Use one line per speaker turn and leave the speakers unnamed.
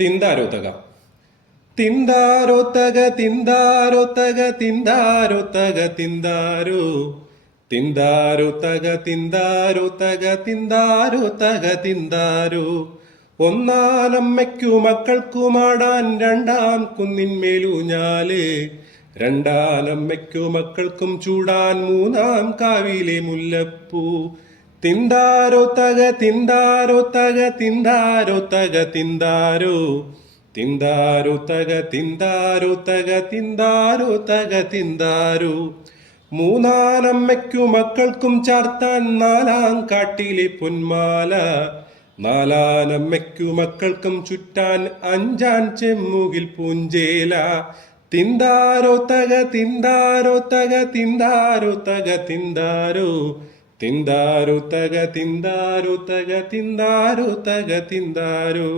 തിന്താരോ തക തിന്താരോത്തക തിന്താരോത്തക തിന്താരോ. തിന്താരോത്തക തിന്താരോത്തക തിന്താരോത്തക തിന്താരോ. ഒന്നാനമ്മയ്ക്കു മക്കൾക്കുമാടാൻ രണ്ടാം കുന്നിന്മേലൂഞ്ഞാൽ രണ്ടാനമ്മയ്ക്കു മക്കൾക്കും ചൂടാൻ മൂന്നാം കാവിലെ മുല്ലപ്പൂ. തിന്താരോ തക തിന്താരോ തക തിന്താരോ. തക തിന്താരോ തിന്താരോ തക തിന്താരോ. തക തിന്താരോ തക തിന്താരോ മൂന്നാനമ്മയ്ക്കും മക്കൾക്കും ചാർത്താൻ നാലാം കാട്ടിലെ പൊന്മാല. നാലാനമ്മയ്ക്കു മക്കൾക്കും ചുറ്റാൻ അഞ്ചാൻ ചെമ്മുകിൽ പൂഞ്ചേല. തിന്താരോ തക തിന്താരോ തക തിന്താരോ തക തിന്താരോ. തിന്താരോ തക തിന്താരോ തക തിന്താരോ തക തിന്താരോ